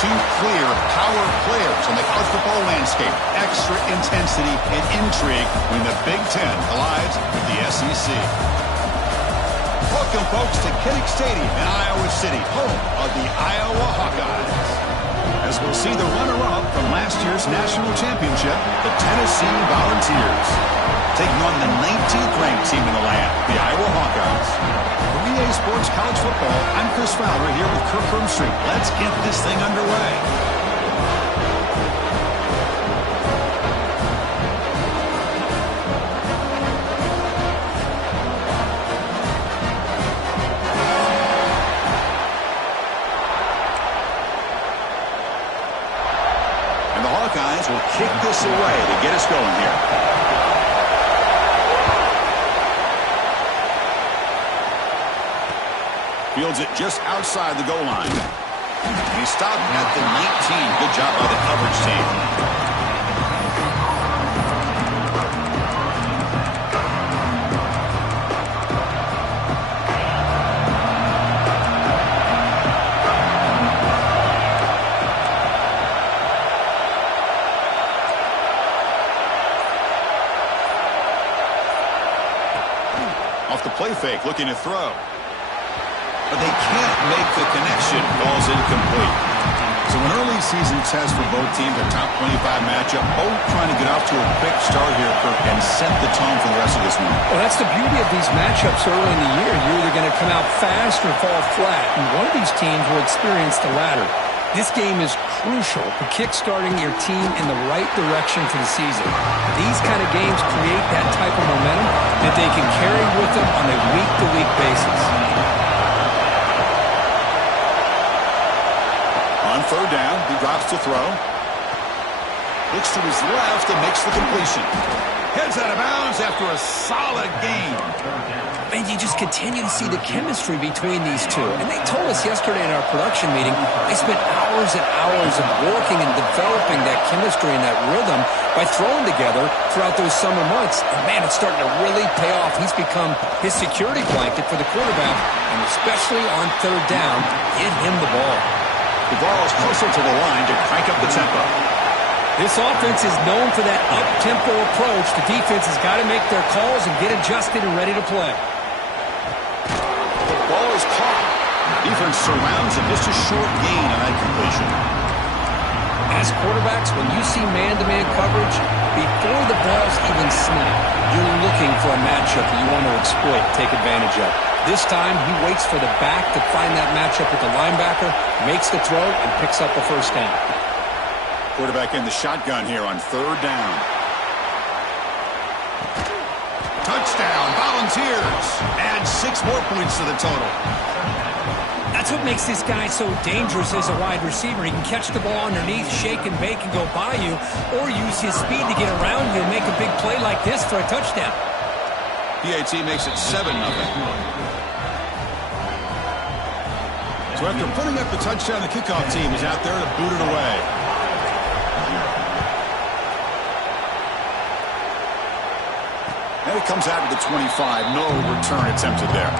two clear power players on the college football landscape. Extra intensity and intrigue when the Big Ten collides with the SEC. Welcome, folks, to Kinnick Stadium in Iowa City, home of the Iowa Hawkeyes. As we'll see the runner-up from last year's national championship, the Tennessee Volunteers, taking on the 19th ranked team in the land, the Iowa Hawkeyes. For EA Sports College Football, I'm Chris Fowler here with Kirk Broomstreet. Let's get this thing underway. And the Hawkeyes will kick this away to get us going here. Fields it just outside the goal line. And he stopped at the 19. Good job by the coverage team. Off the play fake, looking to throw. But they can't make the connection. Ball's incomplete. So an early season test for both teams, a top 25 matchup. Both trying to get off to a quick start here, Kirk, and set the tone for the rest of this one. Well, that's the beauty of these matchups early in the year. You're either going to come out fast or fall flat, and one of these teams will experience the latter. This game is crucial for kick-starting your team in the right direction for the season. These kind of games create that type of momentum that they can carry with them on a week-to-week basis. On third down, he drops to throw. Looks to his left and makes the completion. Heads out of bounds after a solid game. And you just continue to see the chemistry between these two. And they told us yesterday in our production meeting, they spent hours and hours of working and developing that chemistry and that rhythm by throwing together throughout those summer months. And man, it's starting to really pay off. He's become his security blanket for the quarterback, and especially on third down, get him the ball. The ball is closer to the line to crank up the tempo. This offense is known for that up-tempo approach. The defense has got to make their calls and get adjusted and ready to play. The ball is caught. Defense surrounds him. Just a short gain on that completion. As quarterbacks, when you see man-to-man coverage, before the ball's even snapped, you're looking for a matchup that you want to exploit, take advantage of. This time, he waits for the back to find that matchup with the linebacker, makes the throw, and picks up the first down. Quarterback in the shotgun here on third down. Touchdown, Volunteers. Add 6 more points to the total. That's what makes this guy so dangerous as a wide receiver. He can catch the ball underneath, shake and bake, and go by you, or use his speed to get around you and make a big play like this for a touchdown. PAT makes it 7-0. So after putting up the touchdown, the kickoff team is out there to boot it away. And it comes out to the 25. No return attempted there.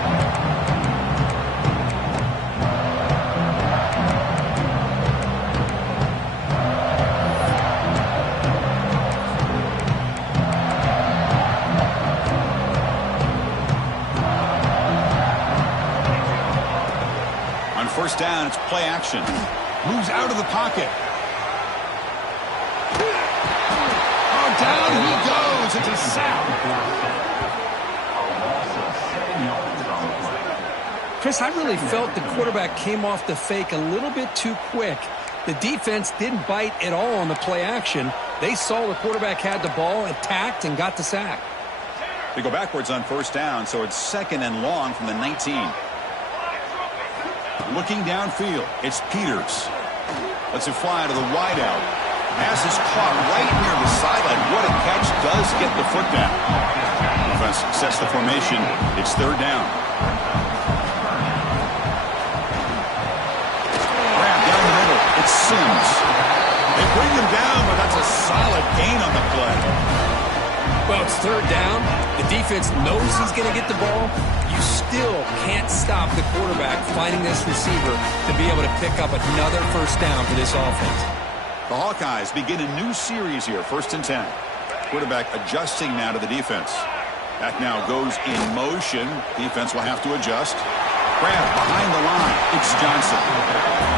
On first down, it's play action. Moves out of the pocket. Oh, down he goes. It's a sack. Chris, I really felt the quarterback came off the fake a little bit too quick. The defense didn't bite at all on the play action. They saw the quarterback had the ball, attacked, and got the sack. They go backwards on first down, so it's 2nd and long from the 19. Looking downfield, it's Peters. Lets it fly to the wideout. Pass is caught right near the sideline. What a catch, does get the foot down. Defense sets the formation. It's third down. It's Sims. They bring him down, but that's a solid gain on the play. Well, it's third down. The defense knows he's going to get the ball. You still can't stop the quarterback finding this receiver to be able to pick up another first down for this offense. The Hawkeyes begin a new series here, 1st and 10. Quarterback adjusting now to the defense. Back now goes in motion. Defense will have to adjust. Grab behind the line. It's Johnson.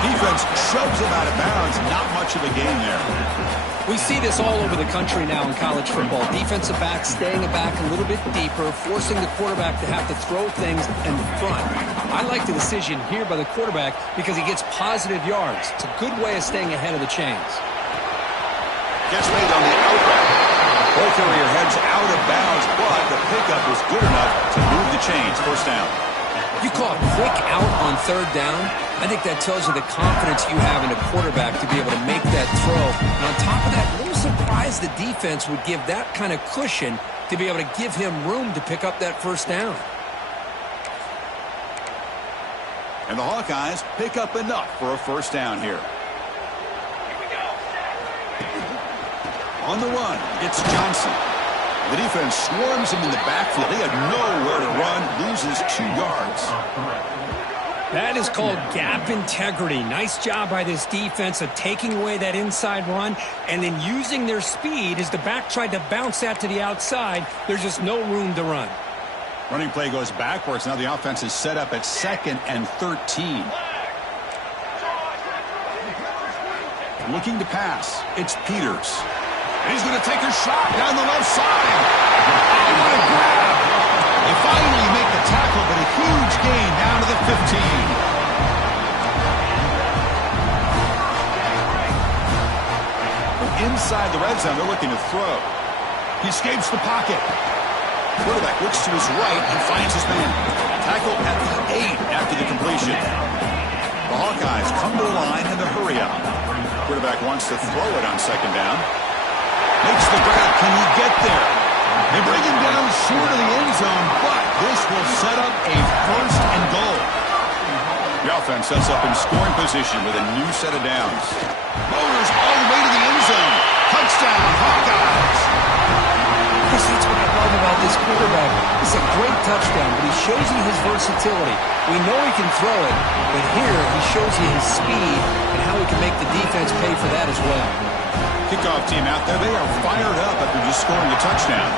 Defense shoves him out of bounds. Not much of a gain there. We see this all over the country now in college football. Defensive backs staying back a little bit deeper, forcing the quarterback to have to throw things in front. I like the decision here by the quarterback because he gets positive yards. It's a good way of staying ahead of the chains. Gets made on the out route. Ball carrier heads out of bounds, but the pickup was good enough to move the chains. First down. You call a quick out on 3rd down. I think that tells you the confidence you have in a quarterback to be able to make that throw. And on top of that, a little surprised the defense would give that kind of cushion to be able to give him room to pick up that first down. And the Hawkeyes pick up enough for a first down here. On the run, it's Johnson. The defense swarms him in the backfield. He had nowhere to run, loses 2 yards. That is called gap integrity. Nice job by this defense of taking away that inside run and then using their speed as the back tried to bounce that to the outside. There's just no room to run. Running play goes backwards. Now the offense is set up at 2nd and 13. Looking to pass. It's Peters. He's going to take a shot down the left side. Oh, what a grab. They finally make the tackle, but a huge gain down to the 15. Inside the red zone, they're looking to throw. He escapes the pocket. Quarterback looks to his right and finds his man. Tackle at the 8 after the completion. The Hawkeyes come to the line in a hurry up. Quarterback wants to throw it on 2nd down. Makes the grab. Can he get there? They bring him down short of the end zone, but this will set up a 1st and goal. The offense sets up in scoring position with a new set of downs. Motors all the way to the end zone. Touchdown, Hawkeyes. Chris, that's what I love about this quarterback. It's a great touchdown, but he shows you his versatility. We know he can throw it, but here he shows you his speed and how he can make the defense pay for that as well. Kickoff team out there. They are fired up after just scoring a touchdown.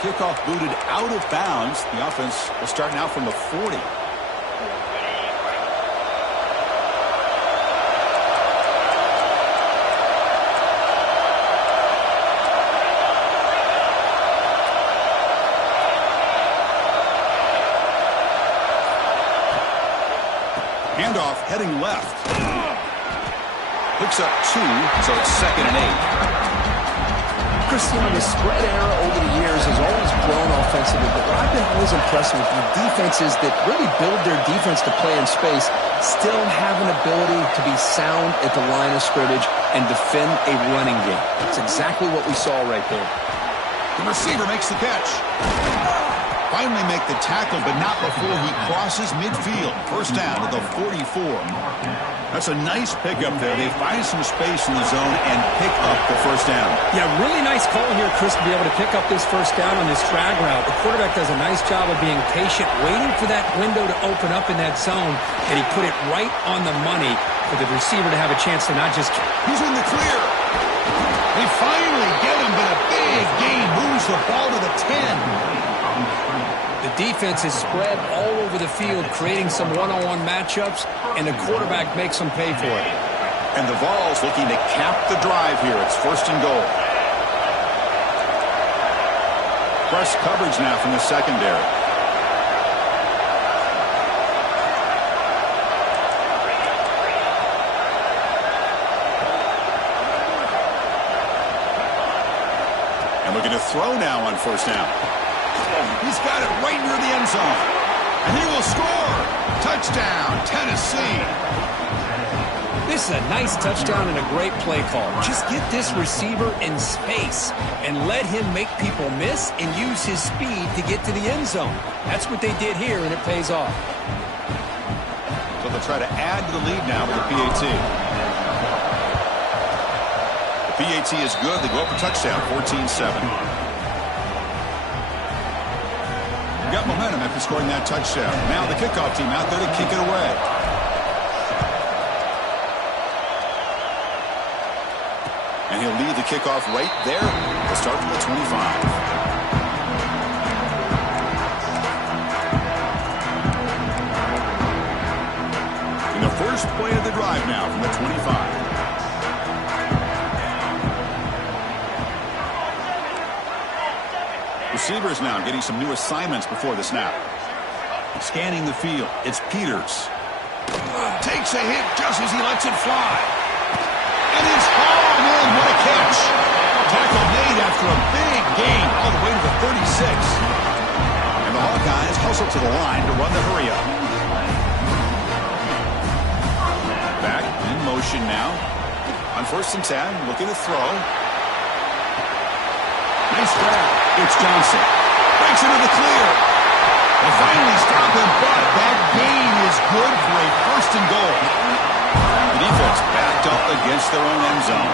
Kickoff booted out of bounds. The offense will start now from the 40. Handoff heading left. Picks up 2, so it's 2nd and 8. Chris, the spread era over the years has always grown offensively, but what I've been always impressed with the defenses that really build their defense to play in space still have an ability to be sound at the line of scrimmage and defend a running game. That's exactly what we saw right there. The receiver makes the catch. Finally make the tackle, but not before he crosses midfield. First down to the 44. That's a nice pickup there. They find some space in the zone and pick up the first down. Yeah, really nice call here, Chris, to be able to pick up this first down on this drag route. The quarterback does a nice job of being patient, waiting for that window to open up in that zone, and he put it right on the money for the receiver to have a chance to not just... He's in the clear. They finally get him, but a big gain moves the ball to the 10. The defense is spread all over the field, creating some one-on-one matchups, and the quarterback makes them pay for it. And the Vols looking to cap the drive here. It's 1st and goal. Press coverage now from the secondary. And looking to throw now on 1st down. He's got it right near the end zone. And he will score. Touchdown, Tennessee. This is a nice touchdown and a great play call. Just get this receiver in space and let him make people miss and use his speed to get to the end zone. That's what they did here, and it pays off. So they'll try to add to the lead now with the PAT. The PAT is good. They go up for touchdown, 14-7. Got momentum after scoring that touchdown. Now the kickoff team out there to kick it away. And he'll lead the kickoff right there. They'll start from the 25. And the first play of the drive now from the 25. Receivers now getting some new assignments before the snap. Scanning the field. It's Peters. Takes a hit just as he lets it fly. And it's hauled in. What a catch. Tackle made after a big gain all the way to the 36. And the Hawkeyes hustle to the line to run the hurry up. Back in motion now. On 1st and 10, looking to throw. Nice grab. It's Johnson. Breaks into the clear. They finally stop him, but that gain is good for a 1st and goal. The defense backed up against their own end zone.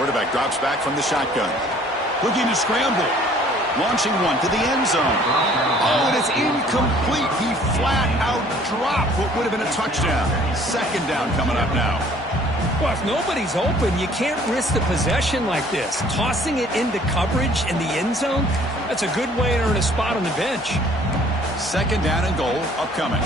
Quarterback drops back from the shotgun. Looking to scramble. Launching one to the end zone. Oh, and it's incomplete. He flat out dropped what would have been a touchdown. 2nd down coming up now. Well, if nobody's open, you can't risk the possession like this. Tossing it into coverage in the end zone, that's a good way to earn a spot on the bench. 2nd down and goal upcoming.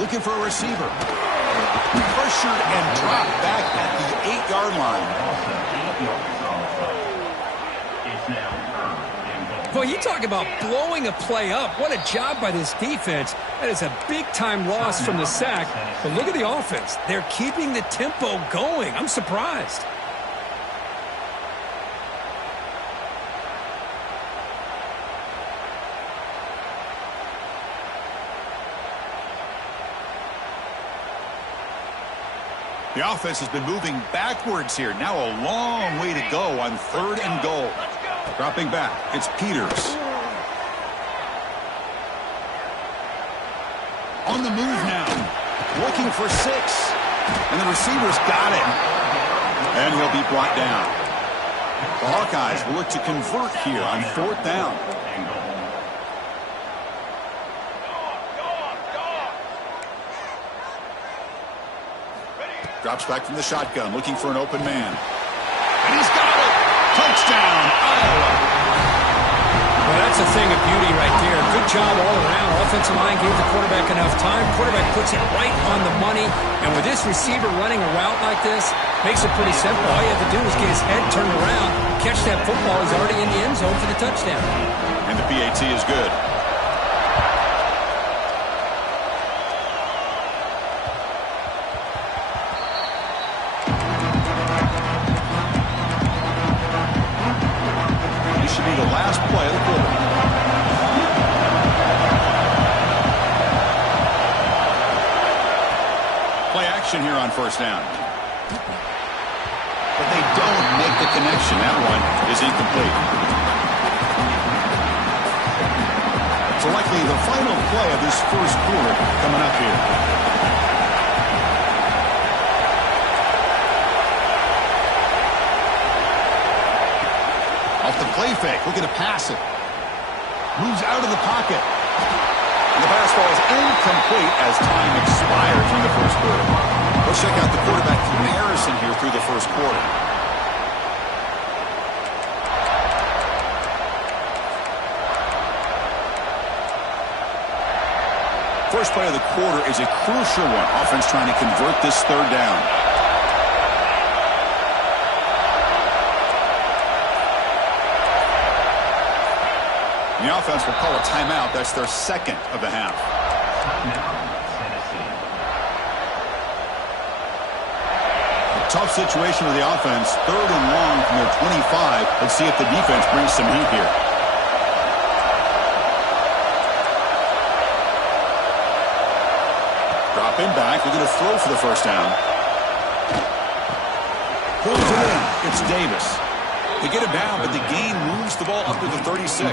Looking for a receiver. Pressured and dropped back at the 8-yard line. Boy, you talk about blowing a play up. What a job by this defense. That is a big-time loss from the sack. But look at the offense. They're keeping the tempo going. I'm surprised. The offense has been moving backwards here. Now a long way to go on 3rd and goal. Dropping back, it's Peters. On the move now. Looking for 6. And the receiver's got him. And he'll be brought down. The Hawkeyes will look to convert here on 4th down. Drops back from the shotgun, looking for an open man. And he's got it! Touchdown, Iowa! Well, that's a thing of beauty right there. Good job all around. Offensive line gave the quarterback enough time. Quarterback puts it right on the money. And with this receiver running a route like this, makes it pretty simple. All you have to do is get his head turned around, catch that football. He's already in the end zone for the touchdown. And the PAT is good. The last play of the quarter. Play action here on 1st down. But they don't make the connection. That one is incomplete. So likely the final play of this 1st quarter coming up here. Off the play fake, looking to pass it. Moves out of the pocket. And the pass ball is incomplete as time expires in the 1st quarter. Let's check out the quarterback comparison here through the 1st quarter. First play of the quarter is a crucial one. Offense trying to convert this 3rd down. The offense will call a timeout. That's their 2nd of the half. A tough situation with the offense. 3rd and long from their 25. Let's see if the defense brings some heat here. drop him back. They're going to throw for the first down. Pulls it in. It's Davis. They get it down, but the gain moves the ball up to the 36.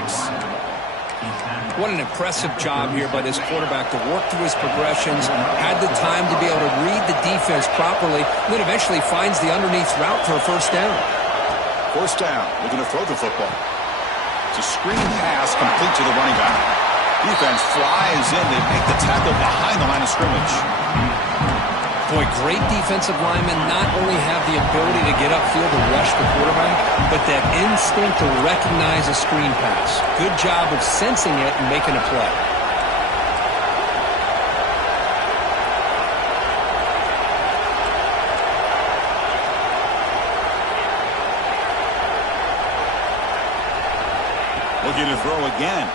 What an impressive job here by this quarterback to work through his progressions, had the time to be able to read the defense properly, and then eventually finds the underneath route for a first down. First down. They're going to throw the football. It's a screen pass complete to the running back. Defense flies in. They make the tackle behind the line of scrimmage. Boy, great defensive linemen not only have the ability to get upfield and rush the quarterback, but that instinct to recognize a screen pass. Good job of sensing it and making a play. Looking to throw again.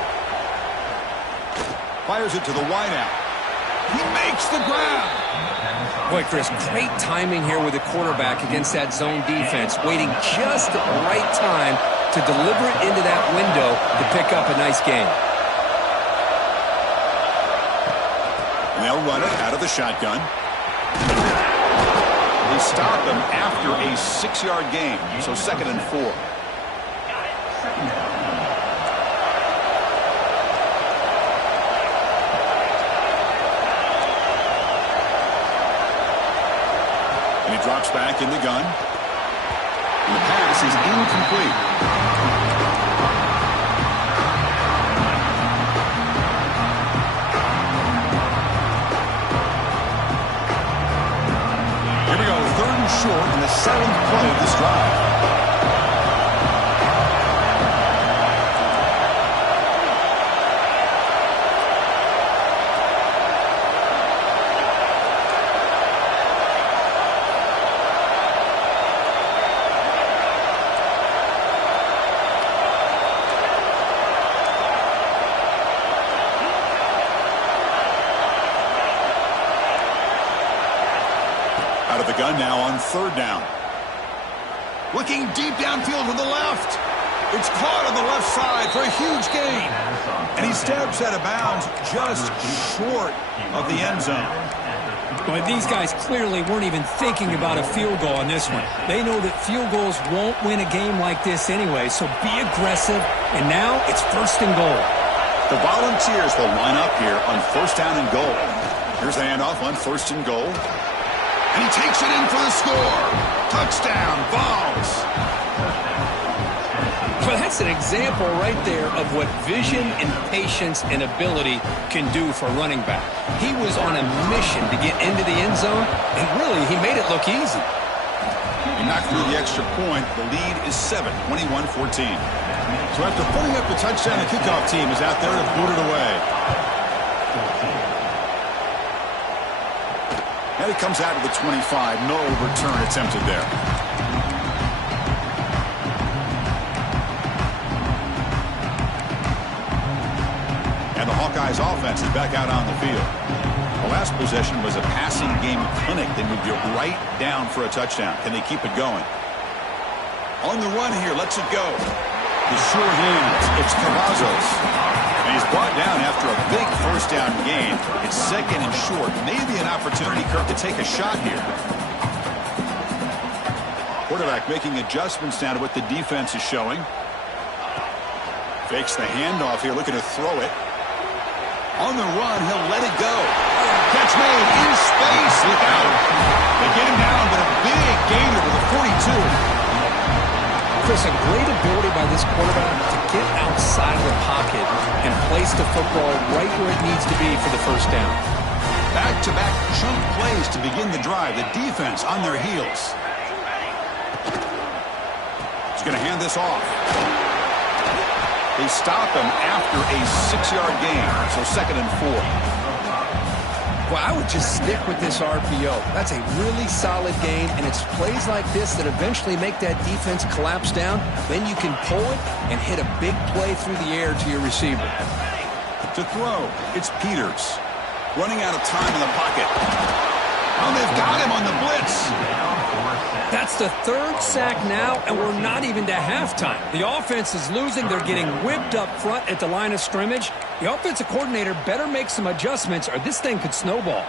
Fires it to the wideout. He makes the grab. Boy, Chris, great timing here with the quarterback against that zone defense, waiting just at the right time to deliver it into that window to pick up a nice gain. And they'll run it out of the shotgun. They stop him after a 6-yard gain, so 2nd and 4. Drops back in the gun. And the pass is incomplete. Here we go, 3rd and short in the 7th play of this drive. The gun now on 3rd down. Looking deep downfield to the left. It's caught on the left side for a huge gain. And he steps out of bounds just short of the end zone. But these guys clearly weren't even thinking about a field goal on this one. They know that field goals won't win a game like this anyway, so be aggressive. And now it's 1st and goal. The Volunteers will line up here on 1st down and goal. Here's the handoff on 1st and goal. And he takes it in for the score. Touchdown, Vols. Well, that's an example right there of what vision and patience and ability can do for a running back. He was on a mission to get into the end zone, and really, he made it look easy. He knocked through the extra point. The lead is 7, 21-14. So after pulling up the touchdown, the kickoff team is out there to boot it away. And it comes out of the 25. No return attempted there. And the Hawkeyes offense is back out on the field. The last possession was a passing game clinic. They moved it right down for a touchdown. Can they keep it going? On the run here, lets it go. The short hands, it's Cavazos. And he's brought down after a big 1st down gain. It's 2nd and short. Maybe an opportunity, Kirk, to take a shot here. Quarterback making adjustments now to what the defense is showing. Fakes the handoff here, looking to throw it. On the run, he'll let it go. Catch made in space. Look out. They get him down, but a big gain over the 42. Chris, a great ability by this quarterback to get outside of the pocket and place the football right where it needs to be for the 1st down. Back-to-back chunk plays to begin the drive. The defense on their heels. He's going to hand this off. They stop him after a 6-yard gain, so 2nd and 4. Well, I would just stick with this RPO. That's a really solid game, and it's plays like this that eventually make that defense collapse down. Then you can pull it and hit a big play through the air to your receiver. To throw, it's Peters. Running out of time in the pocket. Oh, they've got him on the blitz. That's the 3rd sack now, and we're not even to halftime. The offense is losing. They're getting whipped up front at the line of scrimmage. The offensive coordinator better make some adjustments, or this thing could snowball.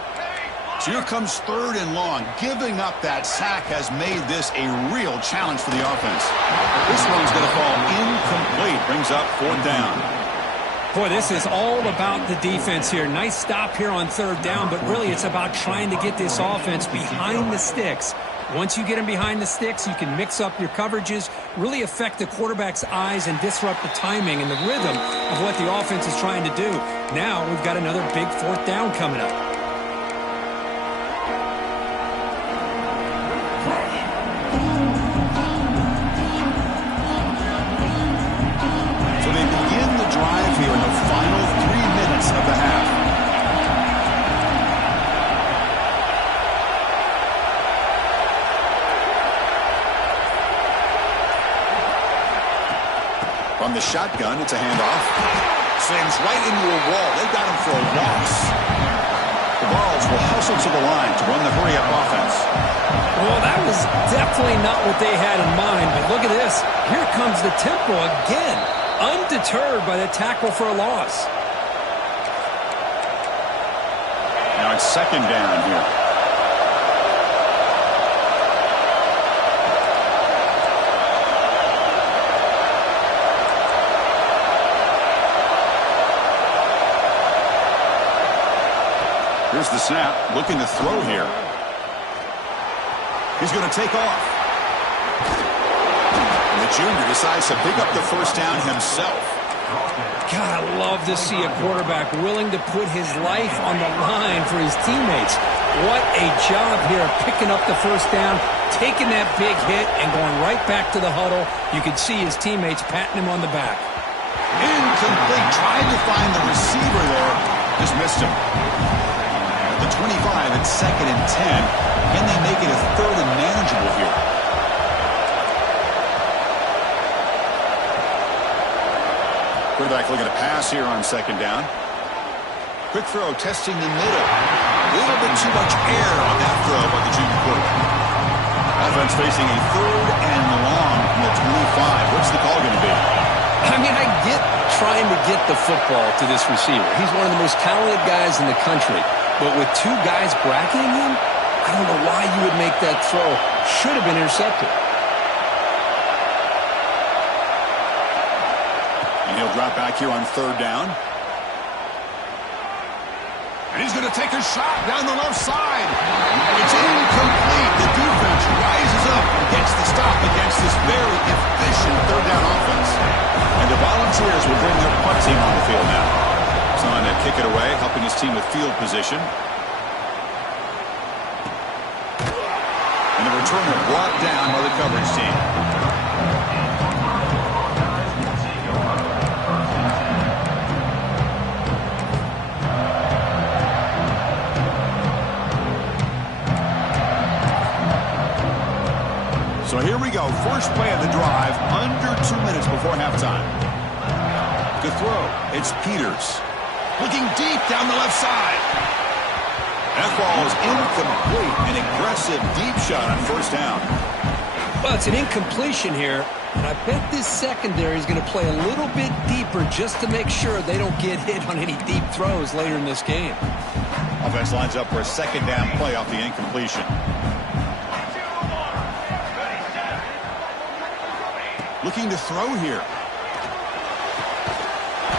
So here comes 3rd and long. Giving up that sack has made this a real challenge for the offense. This one's going to fall incomplete. Brings up 4th down. Boy, this is all about the defense here. Nice stop here on 3rd down, but really it's about trying to get this offense behind the sticks. Once you get them behind the sticks, you can mix up your coverages, really affect the quarterback's eyes and disrupt the timing and the rhythm of what the offense is trying to do. Now we've got another big 4th down coming up. So they begin the drive here in the final 3 minutes of the half. From the shotgun, it's a handoff. Slams right into a wall. They got him for a loss. The Vols will hustle to the line to run the hurry-up offense. Well, that was definitely not what they had in mind, but look at this. Here comes the tempo again, undeterred by the tackle for a loss. Now it's 2nd down here. Here's the snap, looking to throw here. He's going to take off. And the junior decides to pick up the 1st down himself. God, I love to see a quarterback willing to put his life on the line for his teammates. What a job here picking up the 1st down, taking that big hit, and going right back to the huddle. You can see his teammates patting him on the back. Incomplete. Tried to find the receiver there. Just missed him. The 25 at 2nd and 10. Can they make it a 3rd and manageable here? Quarterback looking to pass here on 2nd down. Quick throw, testing the middle. A little bit too much air on that throw by the junior quarterback. Offense facing a 3rd and long from the 25. What's the call going to be? I mean, I get trying to get the football to this receiver. He's one of the most talented guys in the country. But with 2 guys bracketing him, I don't know why you would make that throw. Should have been intercepted. And he'll drop back here on 3rd down. And he's going to take a shot down the left side. It's incomplete. The defense rises up and gets the stop against this very efficient 3rd down offense. And the Volunteers will bring their punt team on the field now. On to kick it away, helping his team with field position. And the returner brought down by the coverage team. So here we go. First play of the drive, under 2 minutes before halftime. To throw, it's Peters. Looking deep down the left side. That ball is incomplete. An aggressive deep shot on 1st down. Well, it's an incompletion here, and I bet this secondary is going to play a little bit deeper just to make sure they don't get hit on any deep throws later in this game. Offense lines up for a 2nd down play off the incompletion. Looking to throw here.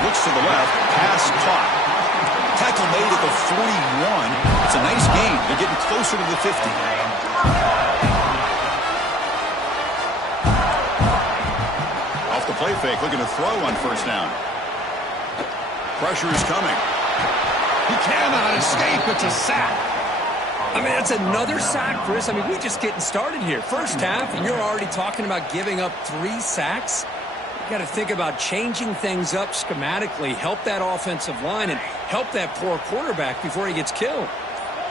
Looks to the left, pass caught. Tackle made at the 41. It's a nice gain. They're getting closer to the 50. Off the play fake, looking to throw on 1st down. Pressure is coming. He cannot escape. It's a sack. I mean, that's another sack, Chris. I mean, we're just getting started here. 1st half, and you're already talking about giving up 3 sacks. You got to think about changing things up schematically, help that offensive line, and help that poor quarterback before he gets killed.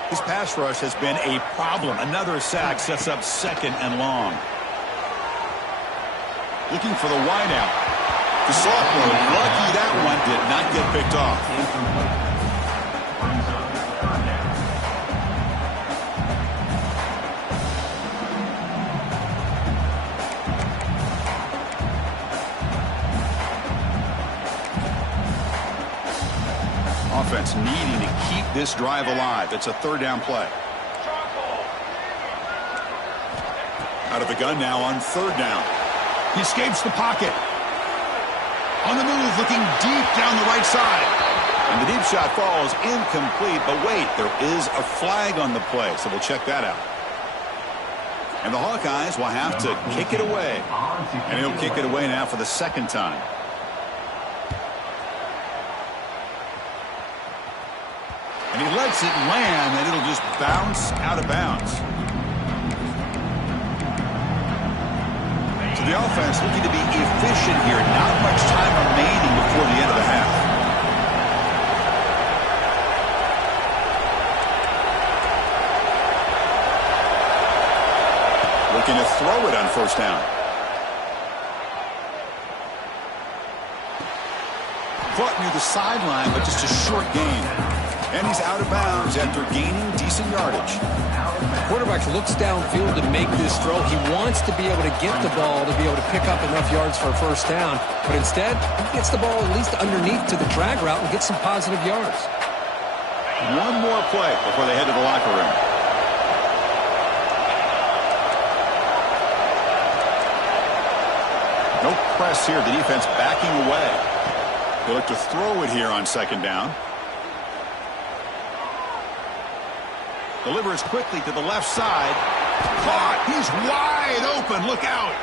This pass rush has been a problem. Another sack sets up 2nd and long. Looking for the wideout. The sophomore, lucky that one did not get picked off. Offense needing to keep this drive alive. It's a 3rd down play. Out of the gun now on third down. He escapes the pocket. On the move, looking deep down the right side. And the deep shot falls incomplete. But wait, there is a flag on the play, so we'll check that out. And the Hawkeyes will have to kick it away. And he'll kick it away now for the second time. And he lets it land, and it'll just bounce out of bounds. So the offense looking to be efficient here. Not much time remaining before the end of the half. Looking to throw it on first down. Caught near the sideline, but just a short gain. And he's out of bounds after gaining decent yardage. The quarterback looks downfield to make this throw. He wants to be able to get the ball to be able to pick up enough yards for a first down. But instead, he gets the ball at least underneath to the drag route and gets some positive yards. One more play before they head to the locker room. No press here. The defense backing away. They look to throw it here on second down. Delivers quickly to the left side. Caught. He's wide open. Look out.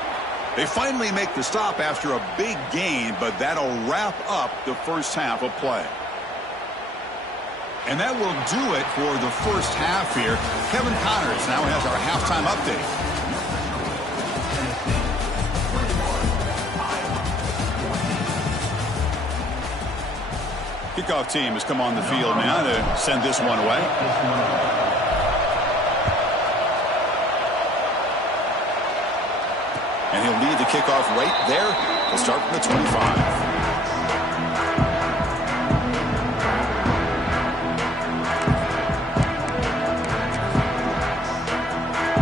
They finally make the stop after a big gain, but that'll wrap up the first half of play. And that will do it for the first half here. Kevin Connors now has our halftime update. Kickoff team has come on the field now to send this one away. And he'll lead the kickoff right there. He'll start from the 25.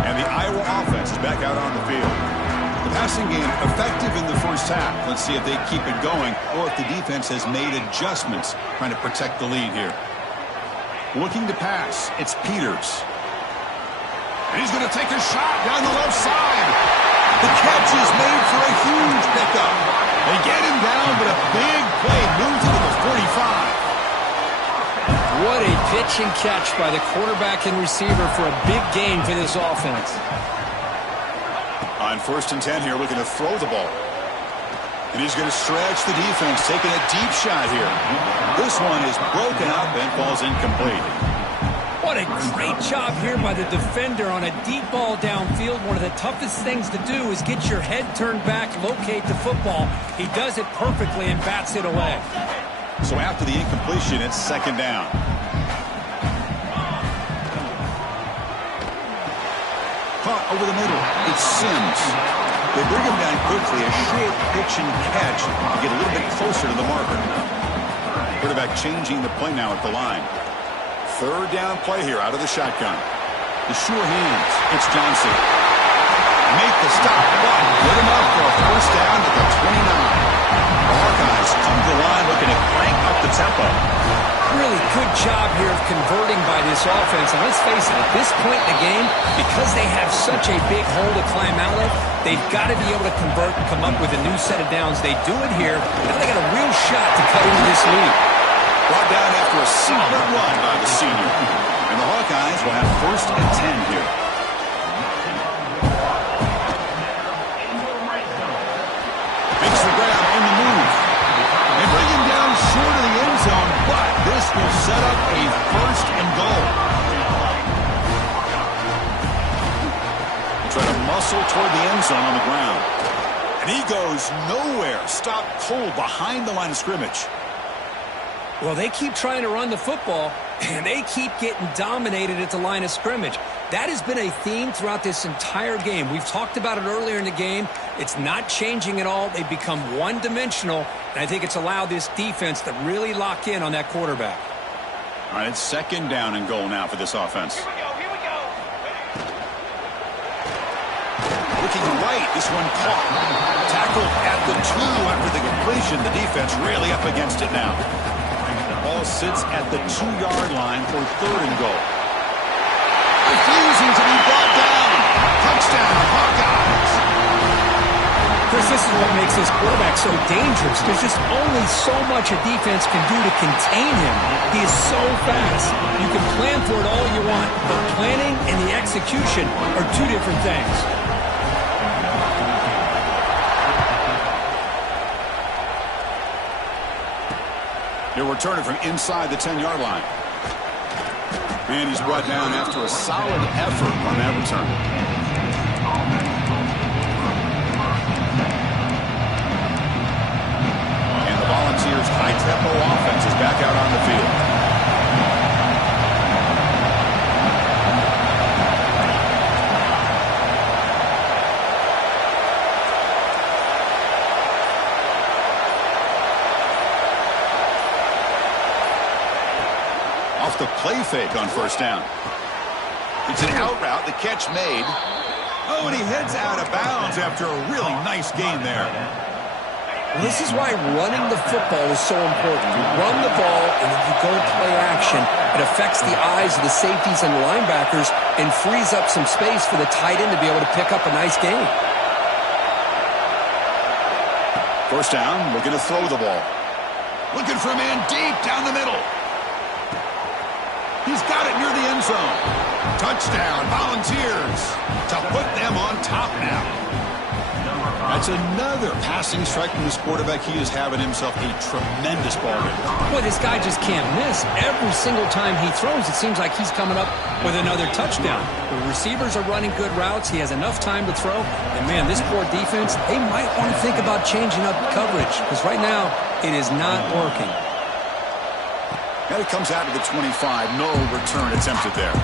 And the Iowa offense is back out on the field. The passing game effective in the first half. Let's see if they keep it going or if the defense has made adjustments trying to protect the lead here. Looking to pass. It's Peters. And he's going to take a shot down the left side. The catch is made for a huge pickup. They get him down, but a big play moves him to the 45. What a pitch and catch by the quarterback and receiver for a big gain for this offense. On 1st and 10 here, looking to throw the ball. And he's going to stretch the defense, taking a deep shot here. This one is broken up and falls incomplete. What a great job here by the defender on a deep ball downfield. One of the toughest things to do is get your head turned back, locate the football. He does it perfectly and bats it away. So after the incompletion, it's second down. Caught over the middle. It's Sims. They bring him down quickly. A short pitch and catch to get a little bit closer to the marker. Quarterback changing the play now at the line. Third down play here out of the shotgun. The sure hands. It's Johnson. Make the stop. Put him up for a first down at the 29. The Hawkeyes come to the line looking to crank up the tempo. Really good job here of converting by this offense. And let's face it, at this point in the game, because they have such a big hole to climb out of, they've got to be able to convert and come up with a new set of downs. They do it here. Now they got a real shot to cut into this lead. Brought down after a solid run by the senior. And the Hawkeyes will have 1st and 10 here. Makes the grab on the move. They bring him down short of the end zone, but this will set up a 1st and goal. They try to muscle toward the end zone on the ground. And he goes nowhere. Stopped cold behind the line of scrimmage. Well, they keep trying to run the football, and they keep getting dominated at the line of scrimmage. That has been a theme throughout this entire game. We've talked about it earlier in the game. It's not changing at all. They've become one-dimensional, and I think it's allowed this defense to really lock in on that quarterback. All right, it's second down and goal now for this offense. Here we go. Looking right, this one caught. Tackled at the 2 after the completion. The defense really up against it now. Ball sits at the 2-yard line for 3rd and goal. Refusing to be brought down. Touchdown, Hawkeyes. Chris, this is what makes this quarterback so dangerous. There's just only so much a defense can do to contain him. He is so fast. You can plan for it all you want, but planning and the execution are two different things. He'll return it from inside the 10-yard line. And he's brought down after a solid effort on that return. Volunteers' high-tempo offense is back out on the field. Off the play fake on first down. It's an out route, the catch made. Oh, and he heads out of bounds after a really nice gain there. Well, this is why running the football is so important. You run the ball, and then you go play action. It affects the eyes of the safeties and the linebackers and frees up some space for the tight end to be able to pick up a nice gain. First down, looking to throw the ball. Looking for a man deep down the middle. He's got it near the end zone. Touchdown, Volunteers, to put them on top now. That's another passing strike from this quarterback. He is having himself a tremendous ball game. Boy, this guy just can't miss. Every single time he throws, it seems like he's coming up with another touchdown. The receivers are running good routes. He has enough time to throw. And, man, this poor defense, they might want to think about changing up coverage because right now it is not working. And it comes out to the 25. No return attempted there.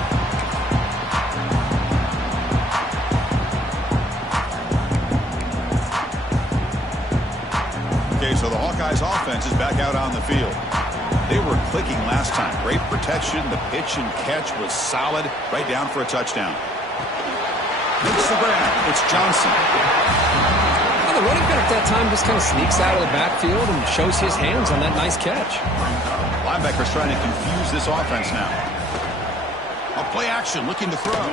So the Hawkeyes offense is back out on the field. They were clicking last time. Great protection. The pitch and catch was solid. Right down for a touchdown. Makes the grab. It's Johnson. Well, the running back that time just kind of sneaks out of the backfield and shows his hands on that nice catch. Linebacker's trying to confuse this offense now. A play action looking to throw.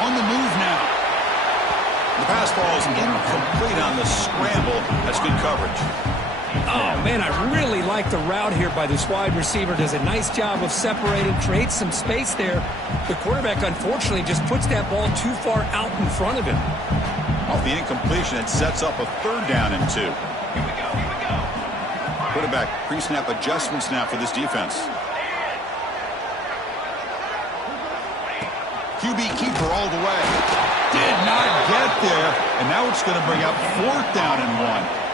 On the move now. The pass ball is incomplete on the scramble. That's good coverage. Oh, man, I really like the route here by this wide receiver. Does a nice job of separating, creates some space there. The quarterback, unfortunately, just puts that ball too far out in front of him. Off the incompletion, it sets up a third down and 2. Quarterback pre-snap adjustments now for this defense. QB keeper all the way. Did not get there, and now it's going to bring up 4th down and 1.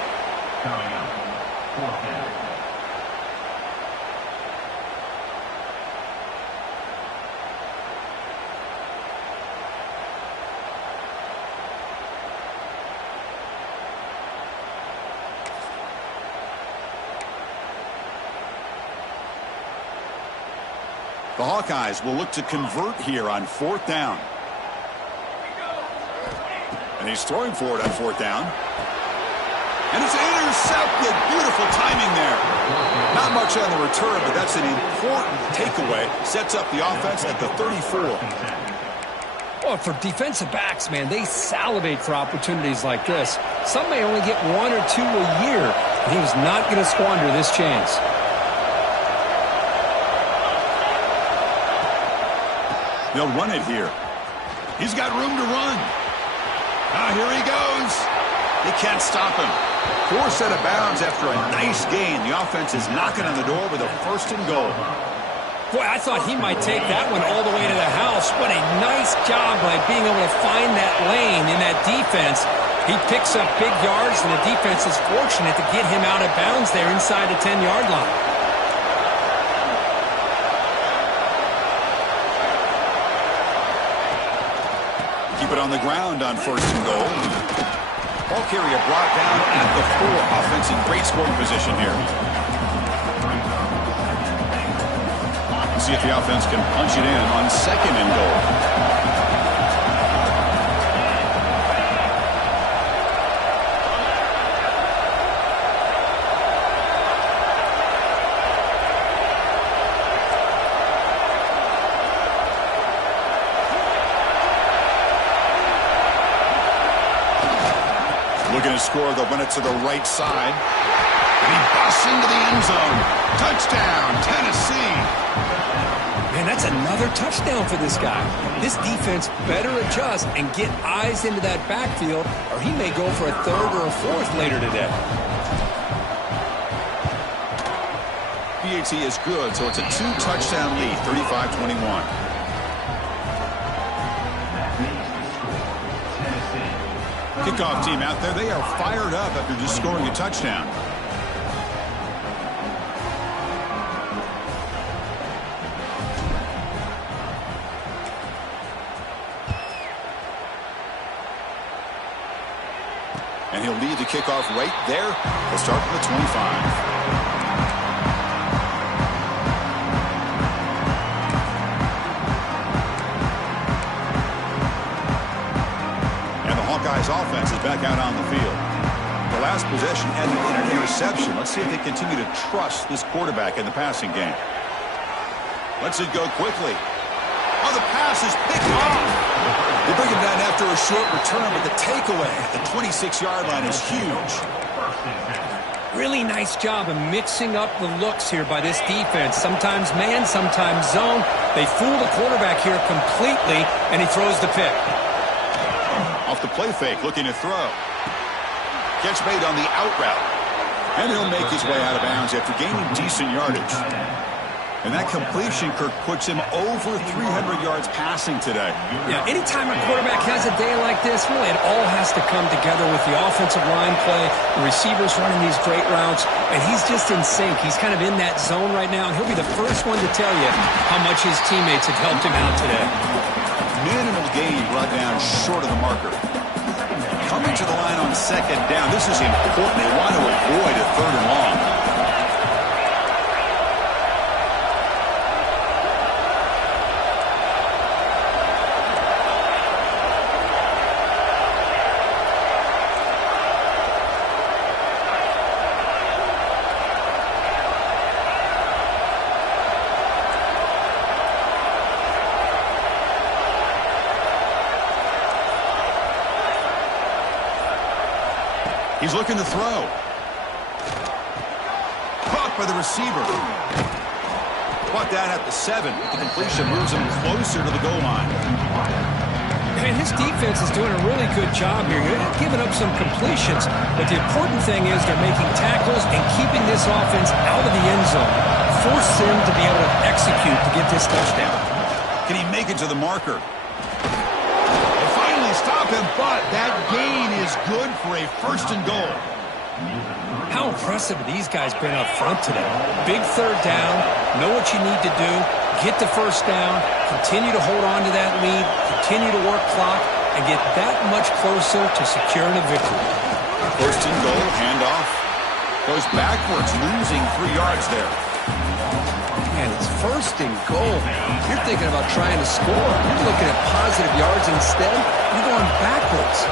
The Hawkeyes will look to convert here on 4th down. And he's throwing for it on 4th down. And it's intercepted. Beautiful timing there. Not much on the return, but that's an important takeaway. Sets up the offense at the 34. Well, for defensive backs, man, they salivate for opportunities like this. Some may only get 1 or 2 a year, and he was not going to squander this chance. They'll run it here. He's got room to run. Here he goes. They can't stop him. 4 set of bounds after a nice gain. The offense is knocking on the door with a 1st and goal. Boy, I thought he might take that one all the way to the house. What a nice job by being able to find that lane in that defense. He picks up big yards, and the defense is fortunate to get him out of bounds there inside the 10-yard line. Keep it on the ground on 1st and goal. Ball carrier brought down at the 4. Offense in great scoring position here. See if the offense can punch it in on 2nd and goal. Looking going to score. They'll run it to the right side. And he busts into the end zone. Touchdown, Tennessee. Man, that's another touchdown for this guy. This defense better adjust and get eyes into that backfield, or he may go for a third or a fourth later today. PAT is good, so it's a 2-touchdown lead, 35-21. Kickoff team out there, they are fired up after just scoring a touchdown. And he'll lead the kickoff right there. He'll start from the 25. Hawkeyes offense is back out on the field. The last possession ended in an interception. Let's see if they continue to trust this quarterback in the passing game. Lets it go quickly. Oh, the pass is picked off. They bring him down after a short return, but the takeaway at the 26-yard line is huge. Really nice job of mixing up the looks here by this defense. Sometimes man, sometimes zone. They fool the quarterback here completely, and he throws the pick. Off the play fake, looking to throw. Catch made on the out route. And he'll make his way out of bounds after gaining decent yardage. And that completion, Kirk, puts him over 300 yards passing today. Yeah, anytime a quarterback has a day like this, really it all has to come together with the offensive line play, the receivers running these great routes, and he's just in sync. He's kind of in that zone right now, and he'll be the first one to tell you how much his teammates have helped him out today. Minimal gain brought down short of the marker. Coming to the line on second down. This is important. They want to avoid a third and long. He's looking to throw. Caught by the receiver. Brought down at the 7. The completion moves him closer to the goal line. And his defense is doing a really good job here. They're giving up some completions, but the important thing is they're making tackles and keeping this offense out of the end zone. Force him to be able to execute to get this touchdown. Can he make it to the marker? Stop him, but that gain is good for a first and goal. How impressive have these guys been up front today? Big third down, know what you need to do, get the first down, continue to hold on to that lead, continue to work clock, and get that much closer to securing a victory. First and goal, handoff. Goes backwards, losing 3 yards there. Man, it's first and goal. You're thinking about trying to score. You're looking at positive yards instead. You're going backwards.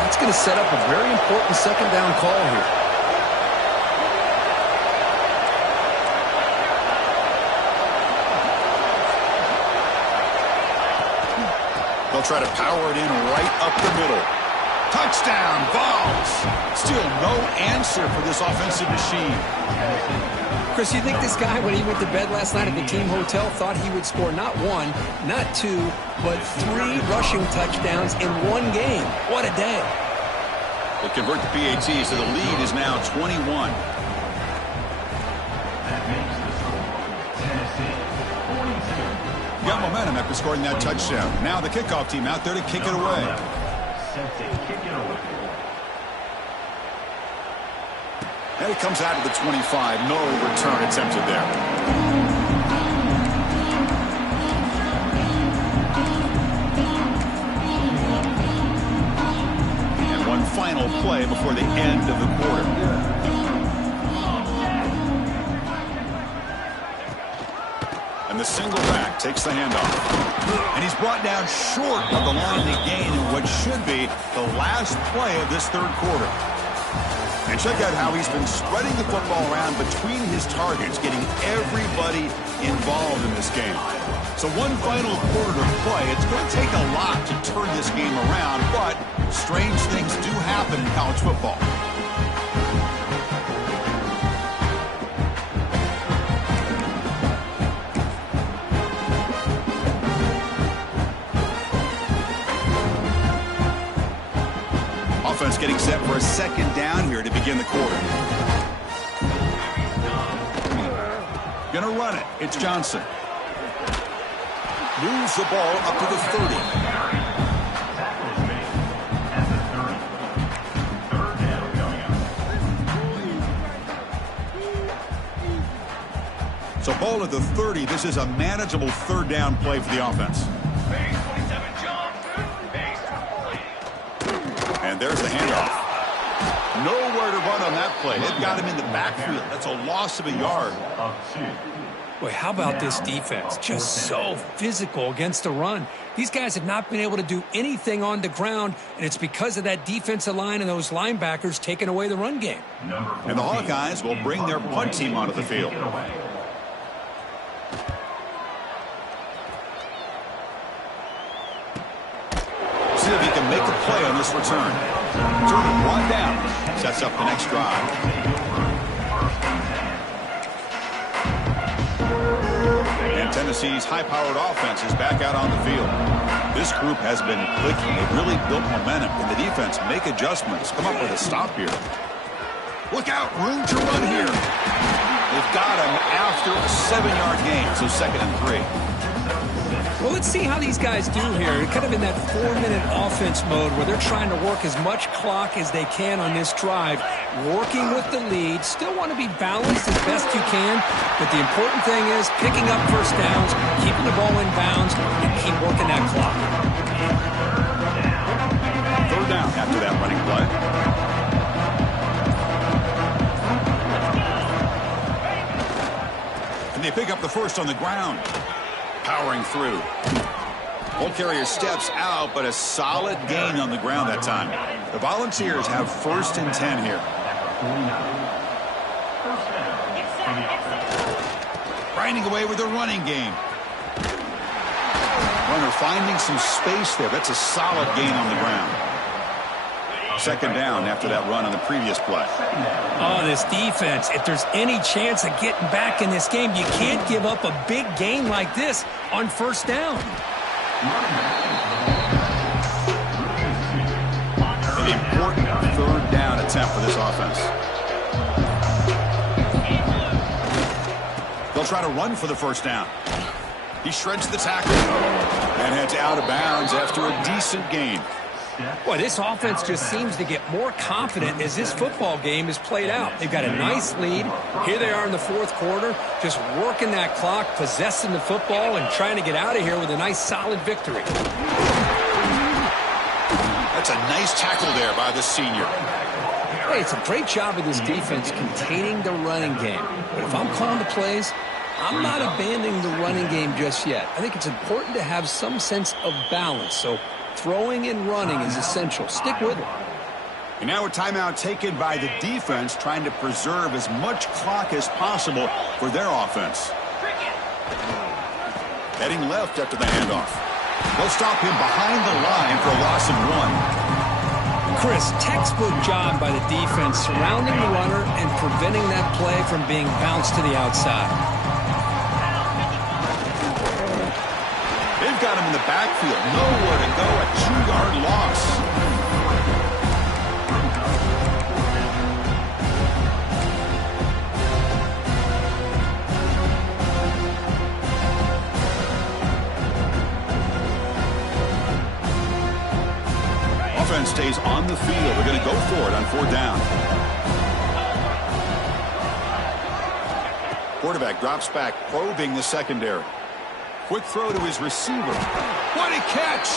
That's going to set up a very important second down call here. They'll try to power it in right up the middle. Touchdown, Vols. Still no answer for this offensive machine. Chris, you think this guy, when he went to bed last night at the team hotel, thought he would score not 1, not 2, but 3 rushing touchdowns in one game? What a day. They convert the PAT, so the lead is now 21. Got momentum after scoring that touchdown. Now the kickoff team out there to kick it away. And it comes out of the 25. No return attempted there. And one final play before the end of the quarter. And the single back takes the handoff. And he's brought down short of the line to gain in what should be the last play of this third quarter. And check out how he's been spreading the football around between his targets, getting everybody involved in this game. So one final quarter to play. It's going to take a lot to turn this game around, but strange things do happen in college football. Offense getting set for a second down here to begin the quarter. Gonna run it. It's Johnson. Moves the ball up to the 30. So ball at the 30. This is a manageable third down play for the offense. And there's the handoff. Nowhere to run on that play. It got him in the backfield. That's a loss of a yard. Boy, how about this defense? Just so physical against the run. These guys have not been able to do anything on the ground, and it's because of that defensive line and those linebackers taking away the run game. And the Hawkeyes will bring their punt team onto the field. See if he can make a play on this return. Turn one down. Sets up the next drive. And Tennessee's high-powered offense is back out on the field. This group has been clicking. They've really built momentum. And the defense make adjustments. Come up with a stop here. Look out. Room to run here. They've got him after a 7-yard gain. So 2nd and 3. Well, let's see how these guys do here. Kind of in that 4-minute offense mode where they're trying to work as much clock as they can on this drive, working with the lead. Still want to be balanced as best you can, but the important thing is picking up first downs, keeping the ball in bounds, and keep working that clock. Third down after that running play. And they pick up the first on the ground. Powering through. Ball carrier steps out, but a solid gain on the ground that time. The Volunteers have 1st and 10 here. Grinding away with the running game. Runner finding some space there. That's a solid gain on the ground. 2nd down after that run on the previous play. Oh, this defense, if there's any chance of getting back in this game, you can't give up a big gain like this on 1st down. An important 3rd down attempt for this offense. They'll try to run for the 1st down. He shreds the tackle and heads out of bounds after a decent gain. Boy, this offense just seems to get more confident as this football game is played out. They've got a nice lead. Here they are in the 4th quarter, just working that clock, possessing the football, and trying to get out of here with a nice, solid victory. That's a nice tackle there by the senior. Hey, it's a great job of this defense containing the running game. But if I'm calling the plays, I'm not abandoning the running game just yet. I think it's important to have some sense of balance. So throwing and running is essential. Stick with it. And now a timeout taken by the defense, trying to preserve as much clock as possible for their offense. Heading left after the handoff. They'll stop him behind the line for a loss of 1. Chris, textbook job by the defense surrounding the runner and preventing that play from being bounced to the outside. They've got him in the backfield. Nowhere to go. A 2-yard loss. Offense stays on the field. They're going to go for it on 4th down. Quarterback drops back, probing the secondary. Quick throw to his receiver. What a catch!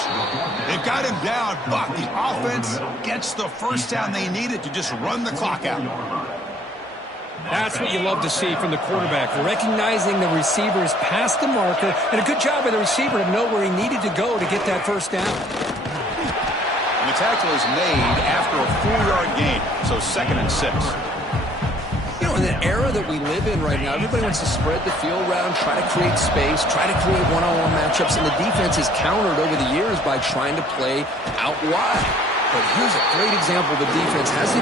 They've got him down, but the offense gets the 1st down they needed to just run the clock out. That's what you love to see from the quarterback, recognizing the receivers past the marker, and a good job by the receiver to know where he needed to go to get that 1st down. And the tackle is made after a 4-yard gain, so 2nd and 6. You know, in the era that we live in right now, everybody wants to spread the field around, try to create space, try to create one-on-one matchups, and the defense is countered over the years by trying to play out wide. But here's a great example. The defense has the